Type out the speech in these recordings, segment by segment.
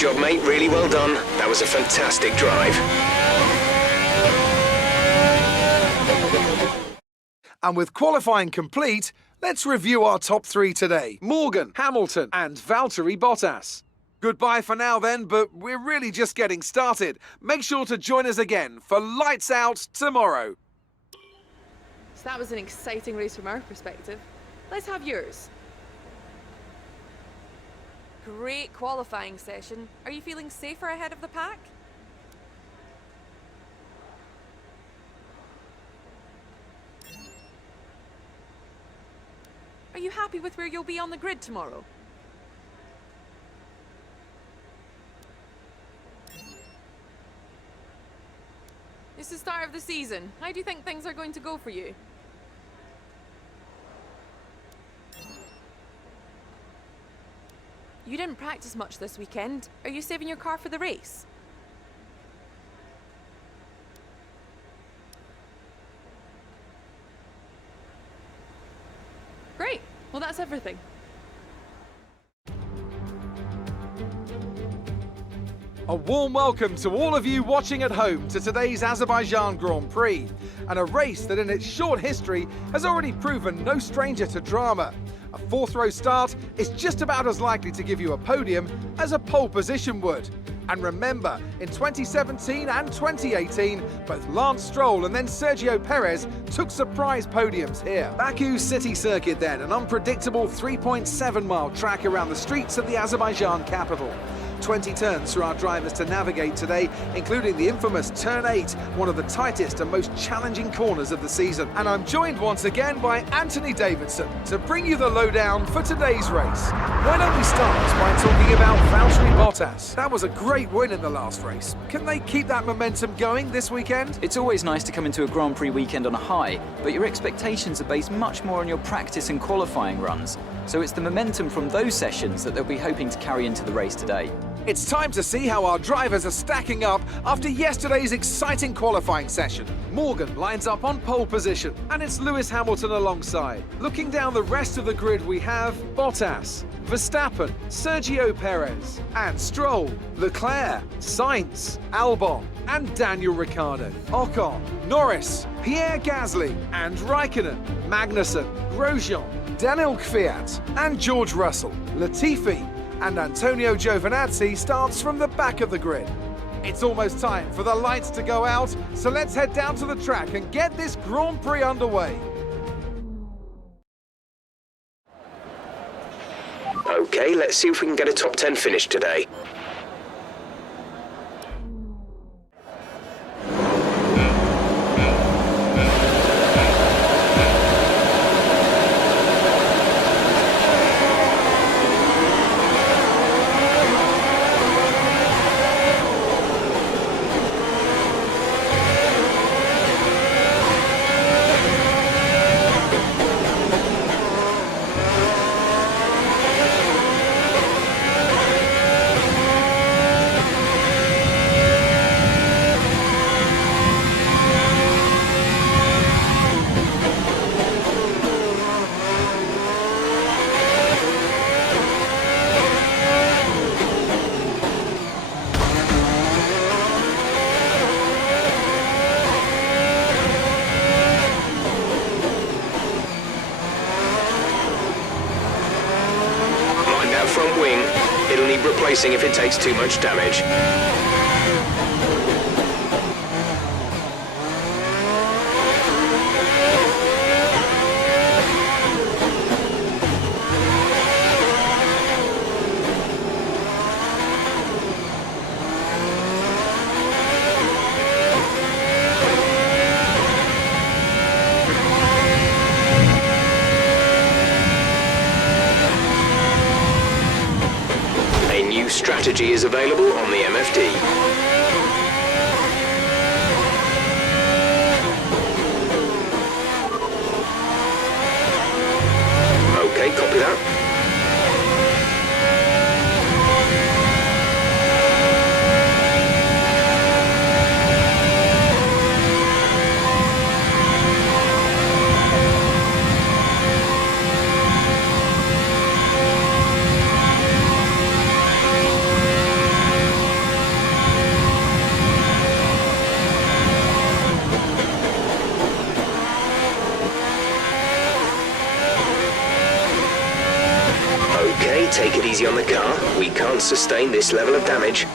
job, mate. Really well done. That was a fantastic drive. And with qualifying complete, let's review our top three today. Morgan, Hamilton and Valtteri Bottas. Goodbye for now then, but we're really just getting started. Make sure to join us again for Lights Out tomorrow. So that was an exciting race from our perspective. Let's have yours. Great qualifying session. Are you feeling safer ahead of the pack? Are you happy with where you'll be on the grid tomorrow? It's the start of the season. How do you think things are going to go for you? You didn't practice much this weekend. Are you saving your car for the race? Great. Well, that's everything. A warm welcome to all of you watching at home to today's Azerbaijan Grand Prix, and a race that in its short history has already proven no stranger to drama. A fourth-row start is just about as likely to give you a podium as a pole position would. And remember, in 2017 and 2018, both Lance Stroll and then Sergio Perez took surprise podiums here. Baku City Circuit then, an unpredictable 3.7-mile track around the streets of the Azerbaijan capital. 20 turns for our drivers to navigate today, including the infamous Turn 8, one of the tightest and most challenging corners of the season. And I'm joined once again by Anthony Davidson to bring you the lowdown for today's race. Why don't we start by talking about Valtteri Bottas? That was a great win in the last race. Can they keep that momentum going this weekend? It's always nice to come into a Grand Prix weekend on a high, but your expectations are based much more on your practice and qualifying runs. So it's the momentum from those sessions that they'll be hoping to carry into the race today. It's time to see how our drivers are stacking up after yesterday's exciting qualifying session. Morgan lines up on pole position, and it's Lewis Hamilton alongside. Looking down the rest of the grid, we have Bottas, Verstappen, Sergio Perez, and Stroll, Leclerc, Sainz, Albon, and Daniel Ricciardo, Ocon, Norris, Pierre Gasly, and Raikkonen, Magnussen, Grosjean, Daniel Kvyat, and George Russell. Latifi and Antonio Giovinazzi starts from the back of the grid. It's almost time for the lights to go out, so let's head down to the track and get this Grand Prix underway. Okay, let's see if we can get a top 10 finish today. Front wing. It'll need replacing if it takes too much damage. Strategy is available on the MFD. Okay, copy that. easy on the car. We can't sustain this level of damage.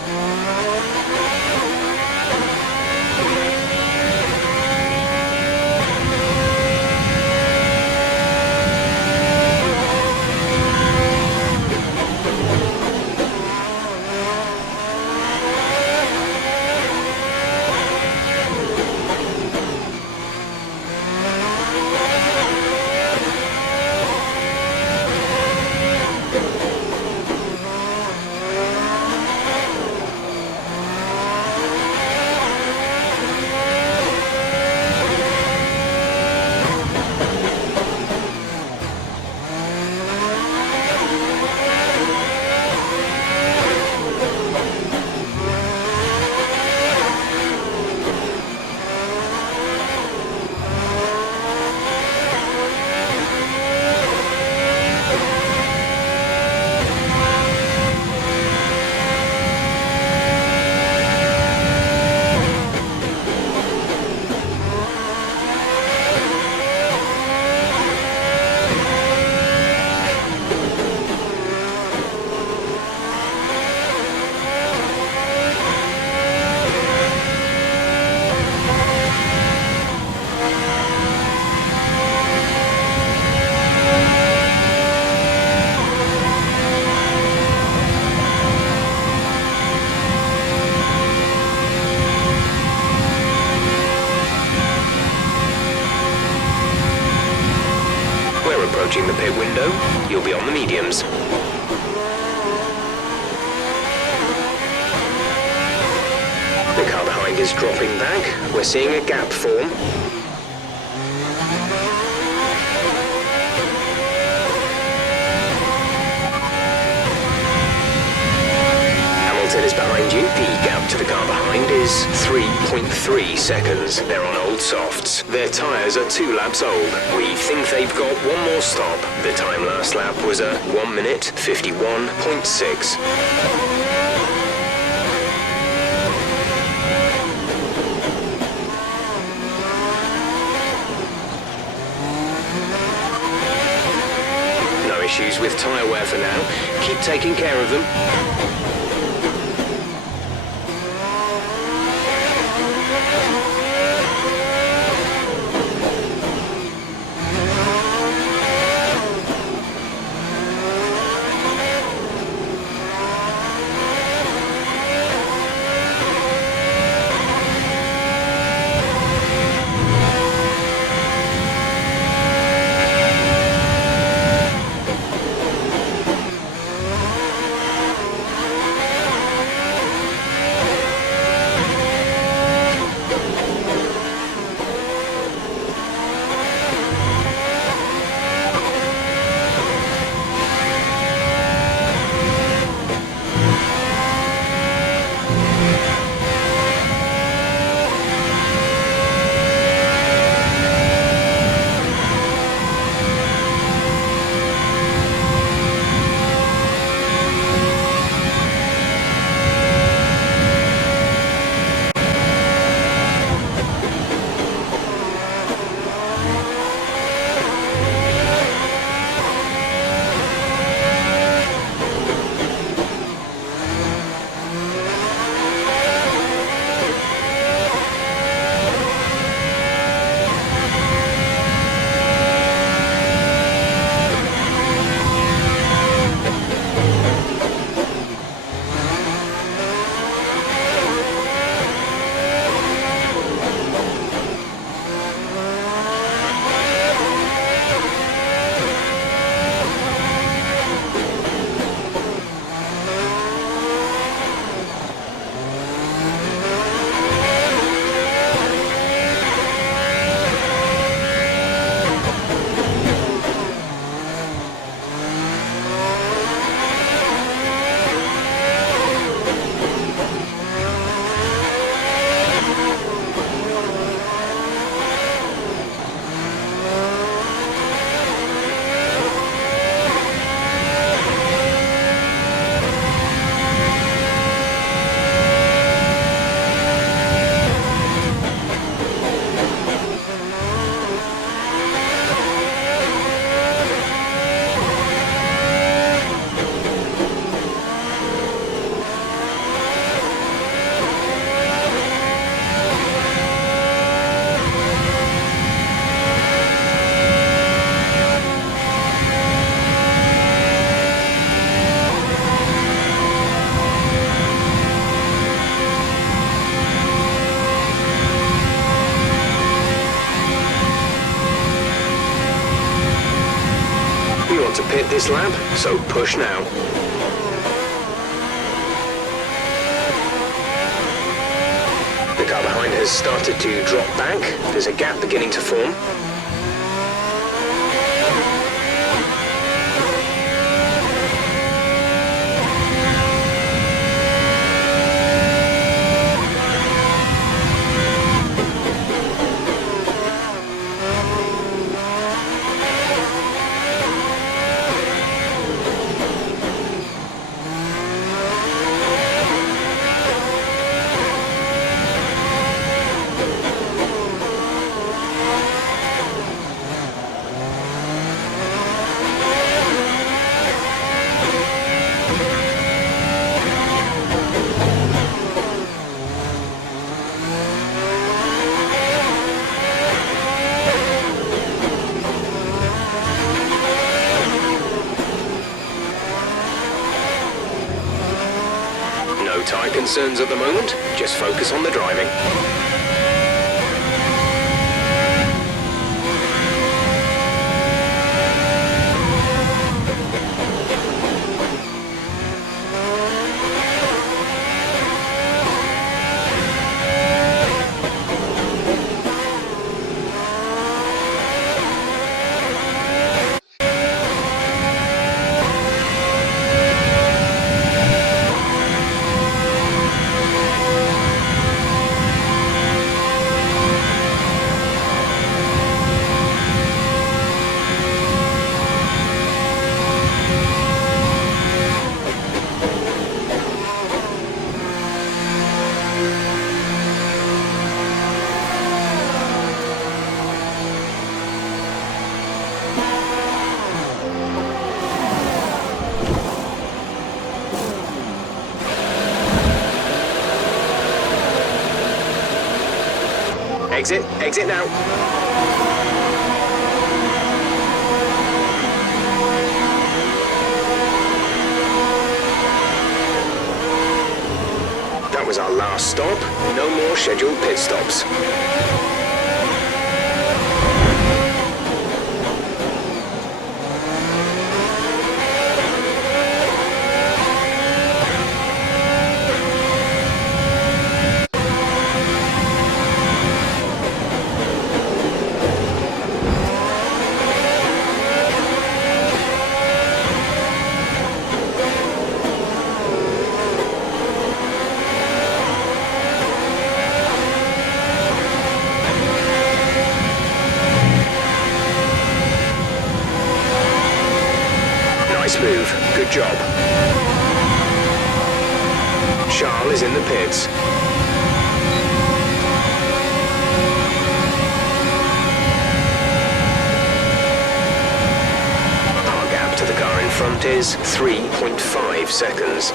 Approaching the pit window, you'll be on the mediums. The car behind is dropping back. We're seeing a gap form. Hamilton is behind you. The gap to the car behind is 3.3 seconds. They're on old softs. Their tyres are 2 laps old. We think they've got one more stop. The time last lap was a 1 minute 51.6. No issues with tyre wear for now. Keep taking care of them. pit this lap, so push now. The car behind has started to drop back. There's a gap beginning to form. No tyre concerns at the moment, just focus on the driving. Exit now. That was our last stop. No more scheduled pit stops. Nice move. Good job. Charles is in the pits. Our gap to the car in front is 3.5 seconds.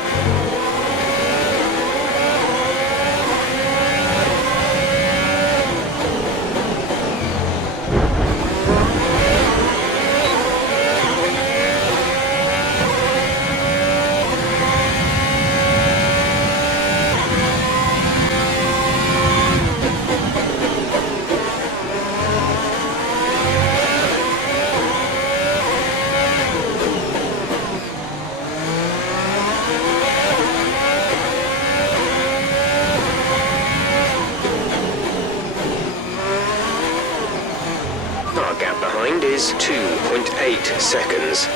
Our gap behind is 2.8 seconds.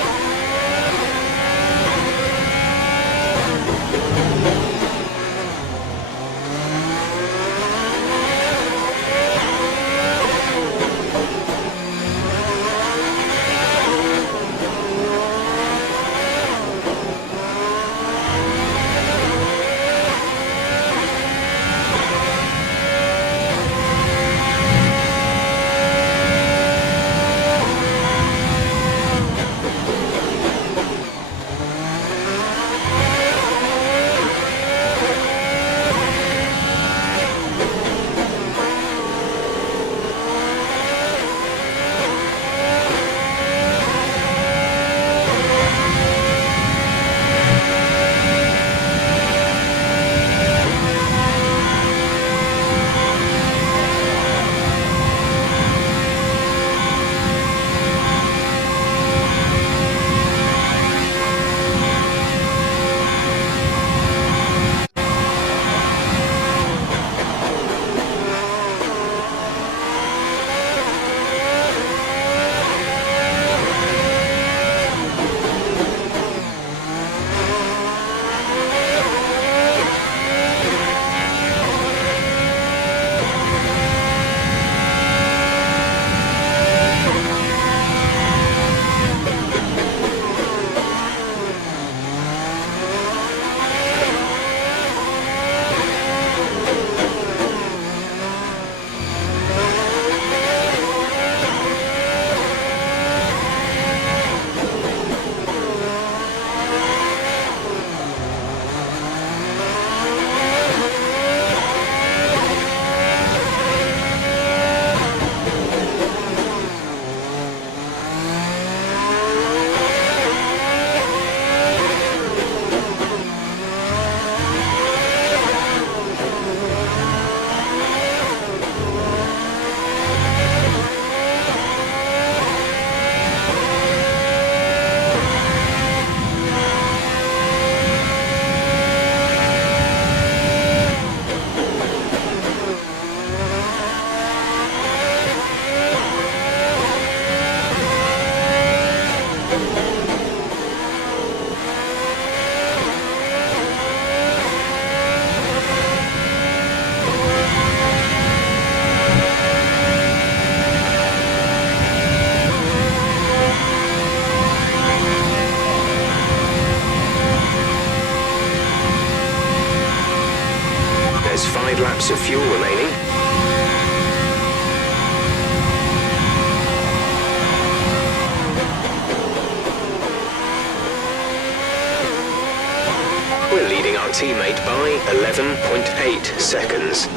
teammate by 11.8 seconds.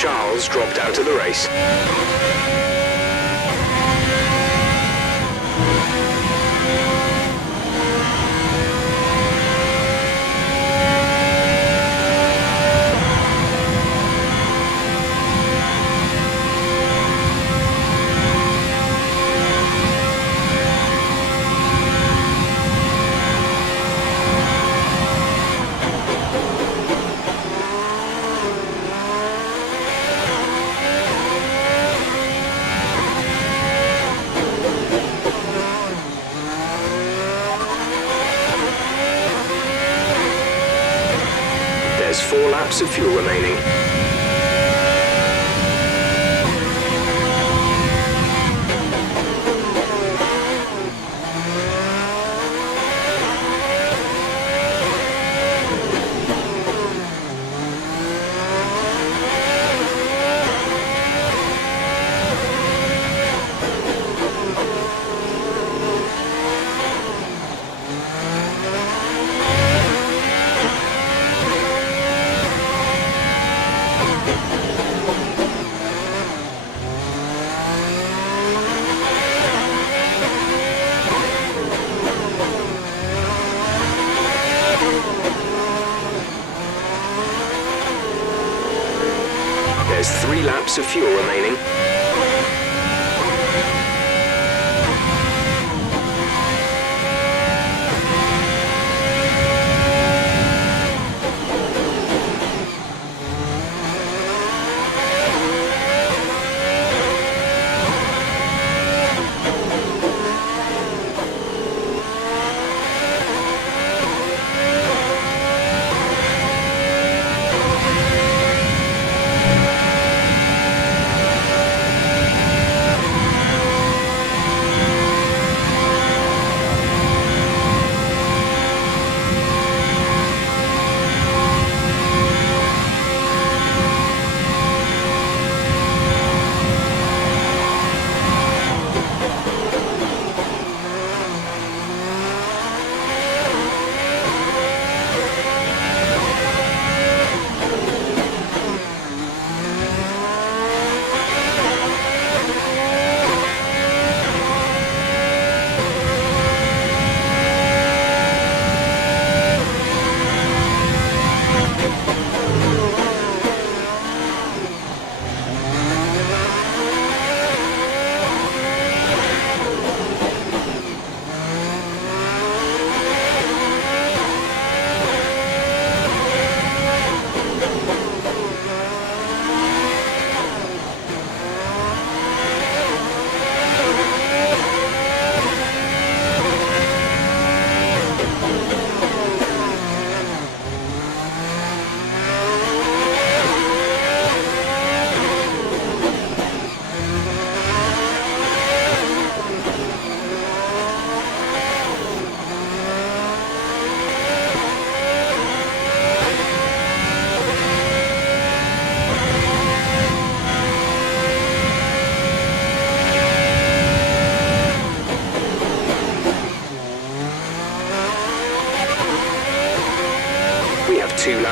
Charles dropped out of the race. There's 4 laps of fuel remaining. There's 3 laps of fuel remaining.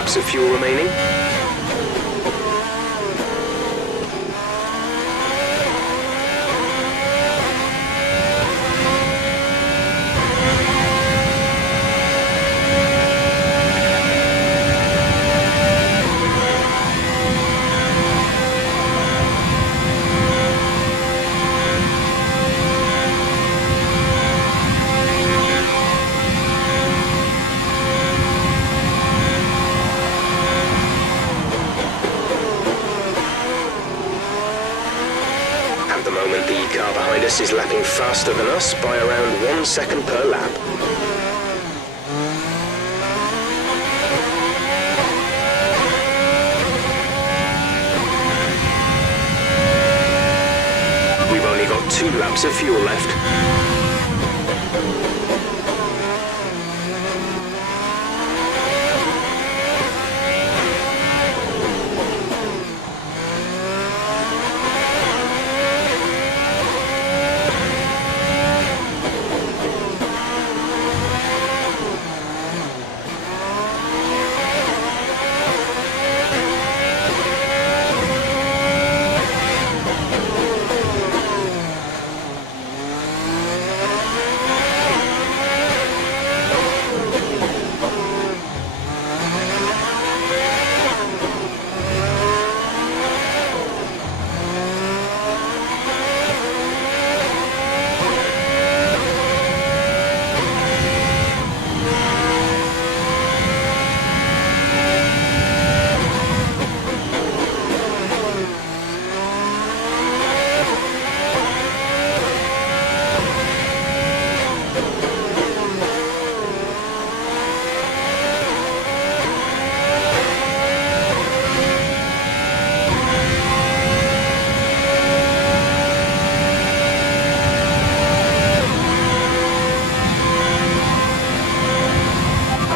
laps of fuel remaining. At the moment, the car behind us is lapping faster than us by around 1 second per lap. We've only got 2 laps of fuel left.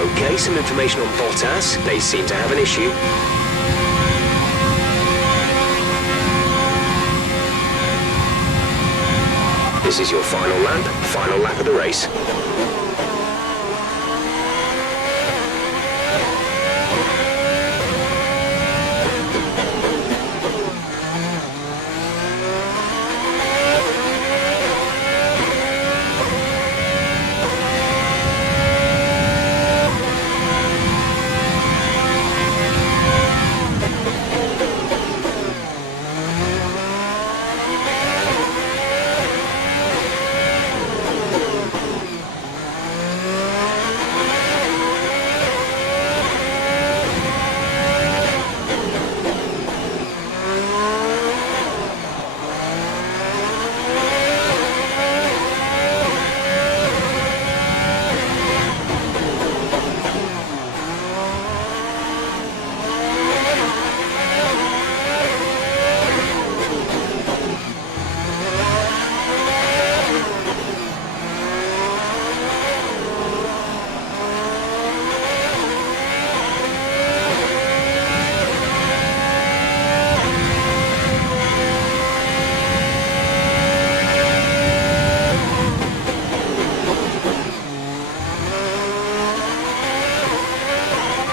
Okay, some information on Bottas. They seem to have an issue. This is your final lap of the race.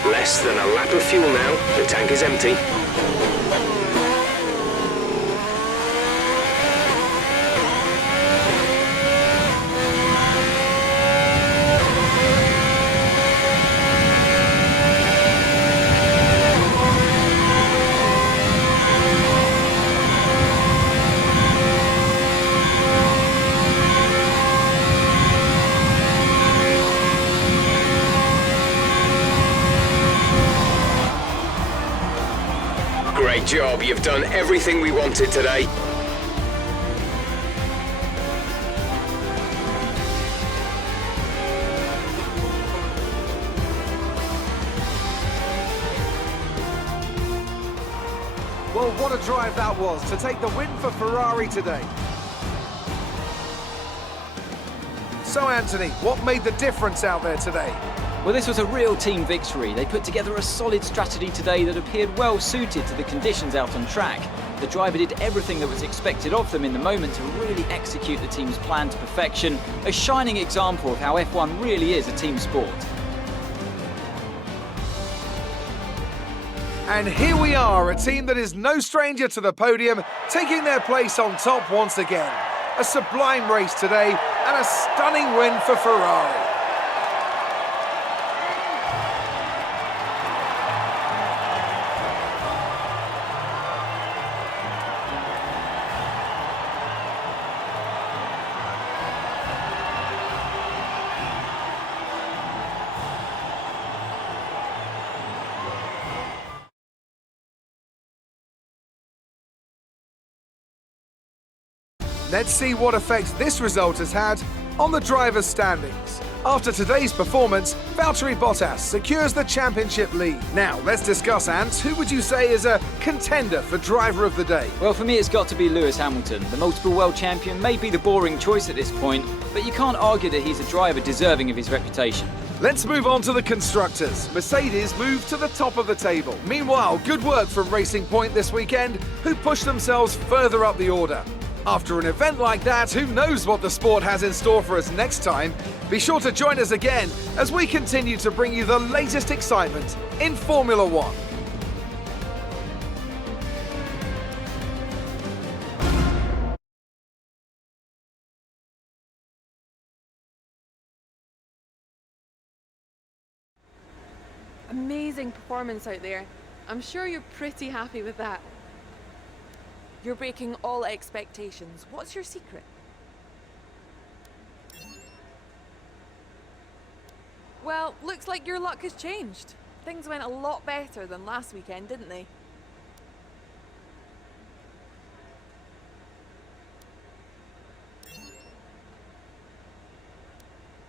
Less than a lap of fuel now. The tank is empty. Great job, you've done everything we wanted today. Well, what a drive that was to take the win for Ferrari today. So, Anthony, what made the difference out there today? Well, this was a real team victory. They put together a solid strategy today that appeared well suited to the conditions out on track. The driver did everything that was expected of them in the moment to really execute the team's plan to perfection, a shining example of how F1 really is a team sport. And here we are, a team that is no stranger to the podium, taking their place on top once again. A sublime race today and a stunning win for Ferrari. Let's see what effects this result has had on the drivers' standings. After today's performance, Valtteri Bottas secures the championship lead. Now, let's discuss, Ants. Who would you say is a contender for driver of the day? Well, for me, it's got to be Lewis Hamilton. The multiple world champion may be the boring choice at this point, but you can't argue that he's a driver deserving of his reputation. Let's move on to the constructors. Mercedes moved to the top of the table. Meanwhile, good work from Racing Point this weekend, who pushed themselves further up the order. After an event like that, who knows what the sport has in store for us next time? Be sure to join us again as we continue to bring you the latest excitement in Formula One. Amazing performance out there. I'm sure you're pretty happy with that. You're breaking all expectations. What's your secret? Well, looks like your luck has changed. Things went a lot better than last weekend, didn't they?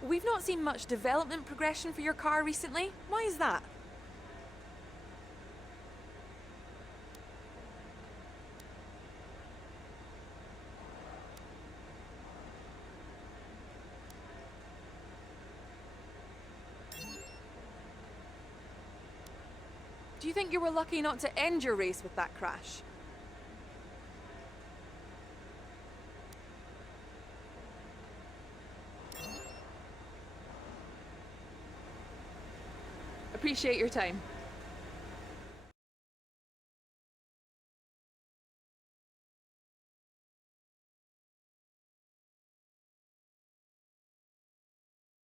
We've not seen much development progression for your car recently. Why is that? Do you think you were lucky not to end your race with that crash? Appreciate your time.